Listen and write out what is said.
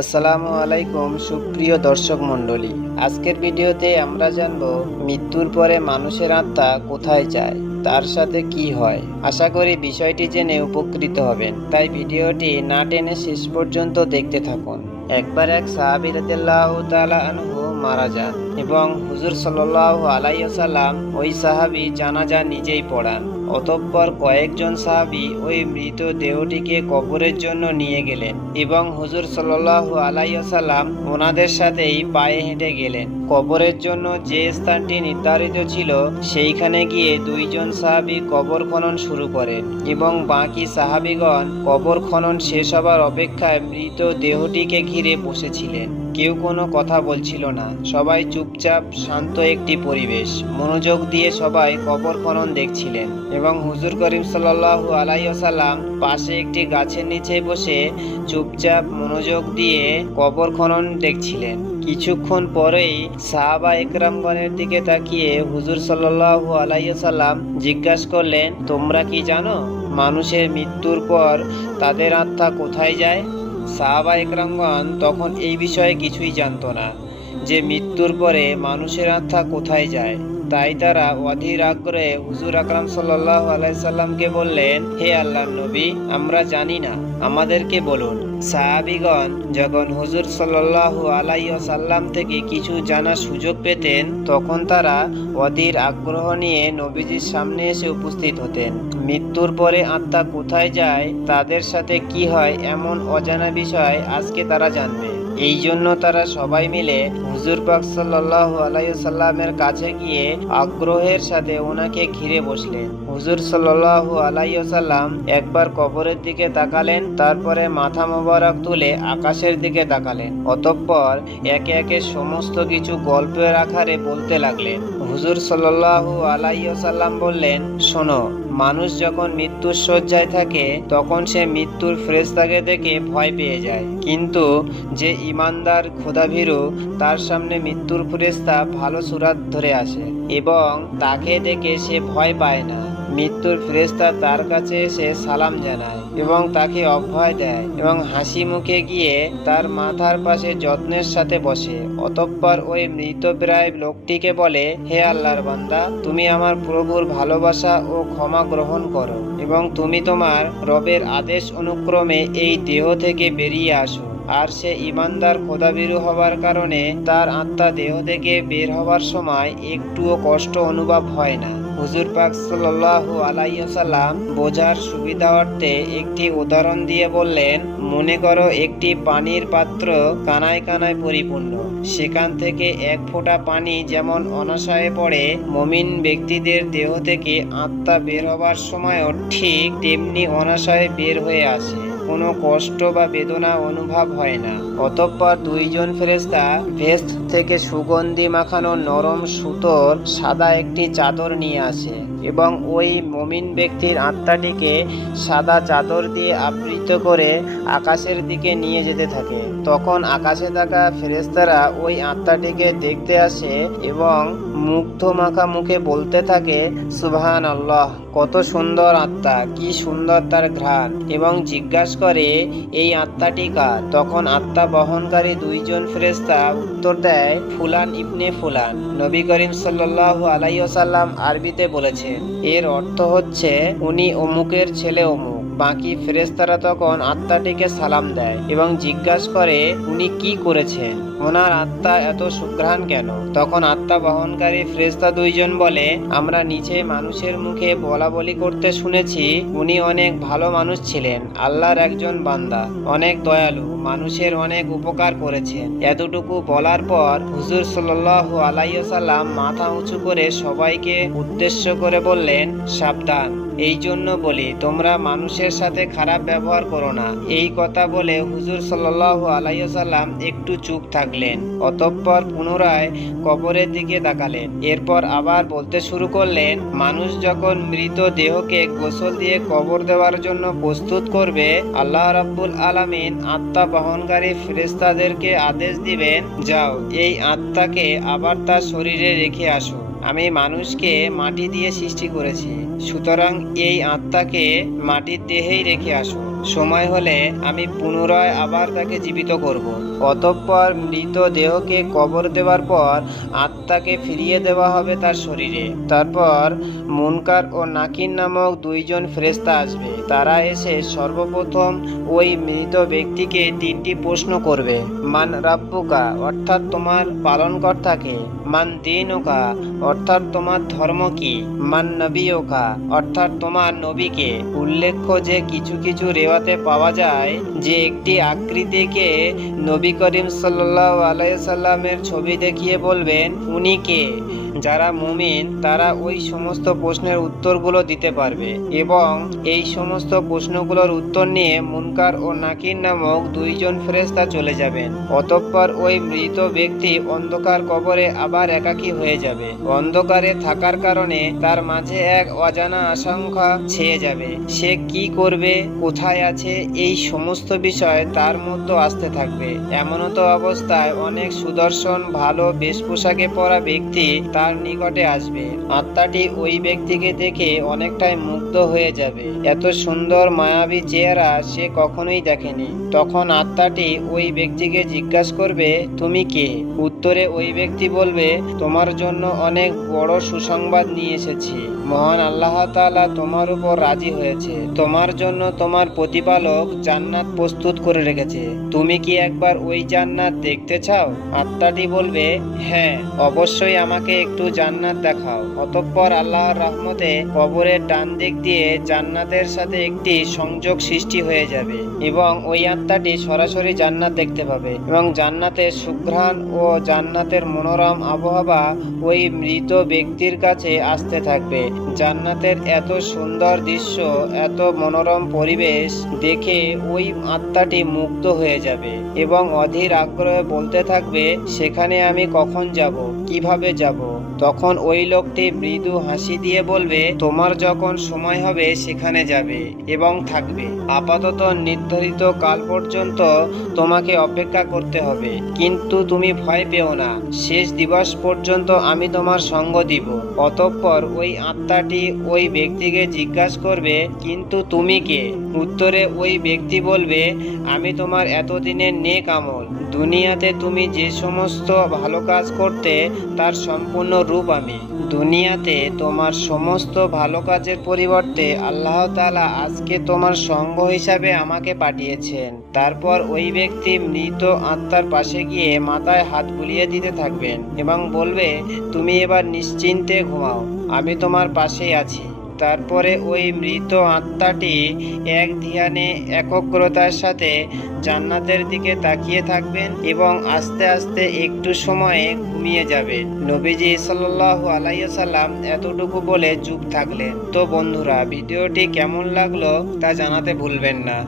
আসসালামু আলাইকুম সুপ্রিয় দর্শক মণ্ডলী। আজকের ভিডিওতে আমরা জানব মৃত্যুর পরে মানুষের আত্মা কোথায় যায়, তার সাথে কি হয়। আশা করি বিষয়টি জেনে উপকৃত হবেন, তাই ভিডিওটি না টেনে শেষ পর্যন্ত দেখতে থাকুন। একবার এক সাহাবী রাদিয়াল্লাহু তাআলা আনহু মারা যান এবং হুজুর সাল্লাল্লাহু আলাইহি ওয়াসাল্লাম ওই সাহাবী জানাজা নিজেই পড়ান। অতঃপর কয়েকজন সাহাবী ওই মৃত দেহটিকে কবরের জন্য নিয়ে গেলেন এবং হুজুর সাল্লাল্লাহু আলাইহি ওয়াসাল্লাম ওনাদের সাথেই পায়ে হেঁটে গেলেন। কবরের জন্য যে স্থানটি নির্ধারিত ছিল সেইখানে গিয়ে দুইজন সাহাবী কবর খনন শুরু করেন এবং বাকি সাহাবীগণ কবর খনন শেষ হবার অপেক্ষায় মৃত দেহটিকে ঘিরে বসেছিলেন। কেউ কোনো কথা বলছিল না, সবাই চুপচাপ শান্ত একটি পরিবেশ। মনোযোগ দিয়ে সবাই কবর খনন দেখছিলেন এবং হুজুর করিম সাল্লাল্লাহু আলাইহি ওয়াসাল্লাম পাশে একটি গাছের নিচে বসে চুপচাপ মনোযোগ দিয়ে কবর খনন দেখছিলেন। কিছুক্ষণ পরেই সাহাবা একরামগণের দিকে তাকিয়ে হুজুর সাল্লাল্লাহু আলাইহি ওয়াসাল্লাম জিজ্ঞাসা করলেন, তোমরা কি জানো মানুষের মৃত্যুর পর তাদের আত্মা কোথায় যায়? সাহাবা একরামগণ তখন এই বিষয়ে কিছুই জানতো না যে মৃত্যুর পরে মানুষের আত্মা কোথায় যায়। তাই তারা অধীর আগ্রহে হুজুর আকরাম সাল্লাল্লাহু আলাইহি সাল্লামকে বললেন, হে আল্লাহর নবী, আমরা জানি না, আমাদেরকে বলুন। সাহাবীগণ যখন হুজুর সাল্লাল্লাহু আলাইহি ওয়াসাল্লাম থেকে কিছু জানার সুযোগ পেতেন তখন তারা অধীর আগ্রহ নিয়ে নবীজির সামনে এসে উপস্থিত হতেন। মৃত্যুর পরে আত্মা কোথায় যায়, তাদের সাথে কি হয়, এমন অজানা বিষয় আজকে তারা জানবে। এই জন্য তারা সবাই মিলে হুজুর পাক সাল্লাল্লাহু আলাইহি ওয়াসাল্লামের কাছে গিয়ে আগ্রহের সাথে ওনাকে ঘিরে বসলেন। হুজুর সাল্লাল্লাহু আলাইহি ওয়াসাল্লাম একবার কবরের দিকে তাকালেন, তারপরে মাথা মোবারক তুলে আকাশের দিকে তাকালেন। অতঃপর একে একে সমস্ত কিছু গল্পের আকারে বলতে লাগলেন। হুজুর সাল্লাল্লাহু আলাইহি ওয়াসাল্লাম বললেন, শোনো, মানুষ যখন মৃত্যুর শয্যায় থাকে তখন সে মৃত্যুর ফেরেশতাকে দেখে ভয় পেয়ে যায়, কিন্তু যে ইমানদার খোদাভীরু তার সামনে মৃত্যুর ফেরেশতা ভালো সুরাত ধরে আসে এবং তাকে দেখে সে ভয় পায় না। মৃত্যুর ফেরেশতা তার কাছে এসে সালাম জানায় এবং তাকে অভয় দেয় এবং হাসি মুখে গিয়ে তার মাথার পাশে যত্নের সাথে বসে। অতঃপর ওই মৃতপ্রায় লোকটিকে বলে, হে আল্লাহর বান্দা, তুমি আমার প্রভুর ভালোবাসা ও ক্ষমা গ্রহণ করো এবং তুমি তোমার রবের আদেশ অনুক্রমে এই দেহ থেকে বেরিয়ে আসো। আর সে ইমানদার খোদাভীরু হওয়ার কারণে তার আত্মা দেহ থেকে বের হওয়ার সময় একটুও কষ্ট অনুভব হয় না। হুজুর পাক সাল্লাল্লাহু আলাইহি ওয়াসাল্লাম বোঝার সুবিধার্থে একটি উদাহরণ দিয়ে বললেন, মনে করো একটি পানির পাত্র কানায় কানায় পরিপূর্ণ। সেখান থেকে এক ফোঁটা পানি যেমন অনায়াসে পড়ে, মুমিন ব্যক্তিদের দেহ থেকে আত্মা বের হবার সময়ও ঠিক তেমনি অনায়াসে বের হয়ে আসে, কোনো কষ্ট বা বেদনা অনুভব হয় না। অতঃপর দুইজন ফেরেশতা ভেস্ট থেকে সুগন্ধি মাখানো নরম সুতোর সাদা একটি চাদর নিয়ে আসে এবং ওই মুমিন ব্যক্তির আত্মাটিকে সাদা চাদর দিয়ে আবৃত করে আকাশের দিকে নিয়ে যেতে থাকে। তখন আকাশে থাকা ফেরেশতারা ওই আত্মাটিকে দেখতে আসে এবং মুগ্ধ মাখা মুখে বলতে থাকে, সুবহানাল্লাহ, কত সুন্দর আত্মা, কি সুন্দর তার ঘ্রাণ, এবং জিজ্ঞাসা করে, এই আত্মাটি কার? তখন আত্মা বহনকারী দুইজন ফেরেশতা উত্তর দেয়, ফুলান ইবনে ফুলান। নবী করিম সাল্লাল্লাহু আলাইহি ওয়াসাল্লাম আরবিতে বলেছেন, এর অর্থ হচ্ছে উনি অমুকের ছেলে অমুক। বাকি ফেরেশতারা তখন আত্মাটিকে সালাম দেয় এবং জিজ্ঞাসা করে, উনি কি করেছেন, ওনার আত্মা এত সুঘ্রাণ কেন? তখন আত্মা বহনকারী ফেরেশতা দুইজন বলে, আমরা নিচে মানুষের মুখে বলা বলি করতে শুনেছি উনি অনেক ভালো মানুষ ছিলেন, আল্লাহর একজন বান্দা, অনেক দয়ালু, মানুষের অনেক উপকার করেছেন। এতটুকু বলার পর হুজুর সাল্লাল্লাহু আলাইহি ওয়াসাল্লাম মাথা উঁচু করে সবাইকে উদ্দেশ্য করে বললেন, সাবধান, এই জন্য বলি তোমরা মানুষের সাথে খারাপ ব্যবহার করো না। এই কথা বলে হুজুর সাল্লাল্লাহু আলাইহি ওয়াসাল্লাম একটু চুপ থাকলেন। অতঃপর পুনরায় কবরের দিকে তাকালেন। এরপর আবার বলতে শুরু করলেন, মানুষ যখন মৃত দেহকে গোসল দিয়ে কবর দেওয়ার জন্য প্রস্তুত করবে, আল্লাহ রাব্বুল আলামিন আত্মা বহনকারী ফেরেশতাদেরকে আদেশ দিবেন, যাও এই আত্মাকে আবার তার শরীরে রেখে আসো। আমি মানুষকে মাটি দিয়ে সৃষ্টি করেছি, সুতরাং এই আত্মাকে মাটির দেহেই রেখে আসো। সময় হলে আমি পুনরায় আবার তাকে জীবিত করব। অতঃপর মৃত দেহকে কবর দেওয়ার পর আত্মাকে ফিরিয়ে দেওয়া হবে তার শরীরে। তারপর মুনকার ও নাকির নামক দুইজন ফেরেশতা আসবে। তারা এসে সর্বপ্রথম ওই মৃত ব্যক্তিকে তিনটি প্রশ্ন করবে। মান রাব্বুকা, অর্থাৎ তোমার পালনকর্তাকে। মান দীনুকা, অর্থাৎ তোমার ধর্ম কি। মান নবিয়ুকা, অর্থাৎ তোমার নবীকে। উল্লেখ্য যে কিছু কিছু রেওয়াতে পাওয়া যায় যে একটি আকৃতিকে নবী করিম সাল্লাল্লাহু আলাইহি সাল্লামের ছবি দেখিয়ে বলবেন উনি কে। যারা মুমিন তারা ওই সমস্ত প্রশ্নের উত্তরগুলো দিতে পারবে এবং এই সমস্ত প্রশ্নগুলোর উত্তর নিয়ে মুনকার ও নাকির নামক দুইজন ফেরেশতা চলে যাবেন। অতঃপর ওই মৃত ব্যক্তি অন্ধকার কবরে আবার একাকী হয়ে যাবে। অন্ধকারে থাকার কারণে তার মাঝে এক অজানা আশঙ্কা ছেয়ে যাবে। সে কি করবে, কোথায় আছে, এই সমস্ত বিষয় তার মধ্যে আসতে থাকবে। এমনত অবস্থায় অনেক সুদর্শন ভালো বেশ পোশাকে পরা ব্যক্তি তার নিকটে আসবে। আত্মাটি ওই ব্যক্তিকে দেখে অনেকটাই মুগ্ধ হয়ে যাবে। এত সুন্দর মায়াবী চেহারা সে কখনোই দেখেনি। তখন আত্মাটি ওই ব্যক্তিকে জিজ্ঞাসা করবে, তুমি কে? উত্তরে ওই ব্যক্তি বলবে, তোমার জন্য অনেক বড় সুসংবাদ নিয়ে এসেছি। মহান আল্লাহ তাআলা তোমার উপর রাজি হয়েছে। তোমার জন্য তোমার প্রতিপালক জান্নাত প্রস্তুত করে রেখেছে। তুমি কি একবার ওই জান্নাত দেখতে চাও? আত্মাটি বলবে, হ্যাঁ, অবশ্যই আমাকে একটু জান্নাত দেখাও। অতঃপর আল্লাহর রহমতে কবরের ডান দিক দিয়ে জান্নাতের সাথে একটি সংযোগ সৃষ্টি হয়ে যাবে এবং ওই আত্মাটি সরাসরি জান্নাত দেখতে পাবে এবং জান্নাতের সুঘ্রাণ ও জান্নাতের মনোরম আবহাওয়া ওই মৃত ব্যক্তির কাছে আসতে থাকবে। জান্নাতের এত সুন্দর দৃশ্য, এত মনোরম পরিবেশ দেখে ওই আত্মাটি মুগ্ধ হয়ে যাবে এবং অধীর আগ্রহে বলতে থাকবে, সেখানে আমি কখন যাব, কিভাবে যাব। তখন ওই লোকটি মৃদু হাসি দিয়ে বলবে, তোমার যখন সময় হবে সেখানে যাবে এবং থাকবে। আপাতত নির্ধারিত কাল পর্যন্ত তোমাকে অপেক্ষা করতে হবে, কিন্তু তুমি ভয় পেও না। শেষ দিবস পর্যন্ত আমি তোমার সঙ্গ দিব। অতঃপর ওই আত্মাটি ওই ব্যক্তিকে জিজ্ঞাসা করবে, কিন্তু তুমি কে? উত্তরে ওই ব্যক্তি বলবে, আমি তোমার এতদিনের নেক আমল, দুনিয়াতে তুমি যে সমস্ত ভালো কাজ করতে তার সম্পূর্ণ রূপ আমি। দুনিয়াতে তোমার সমস্ত ভালো কাজের পরিবর্তে আল্লাহ তাআলা আজকে তোমার সঙ্গ হিসাবে আমাকে পাঠিয়েছেন। তারপর ওই ব্যক্তি মৃত আত্মার পাশে গিয়ে মাথায় হাত বুলিয়ে দিতে থাকবেন এবং বলবে, তুমি এবার নিশ্চিন্তে ঘুমাও, আমি তোমার পাশেই আছি। তারপরে ওই মৃত আত্মাটি এক ধ্যানে একাগ্রতার সাথে জান্নাতের দিকে তাকিয়ে থাকবেন এবং আস্তে আস্তে একটু সময়ে ঘুমিয়ে যাবেন। নবীজি সাল্লাল্লাহু আলাইহি ওয়াসাল্লাম এতটুকু বলে চুপ থাকলেন। তো বন্ধুরা, ভিডিওটি কেমন লাগলো তা জানাতে ভুলবেন না।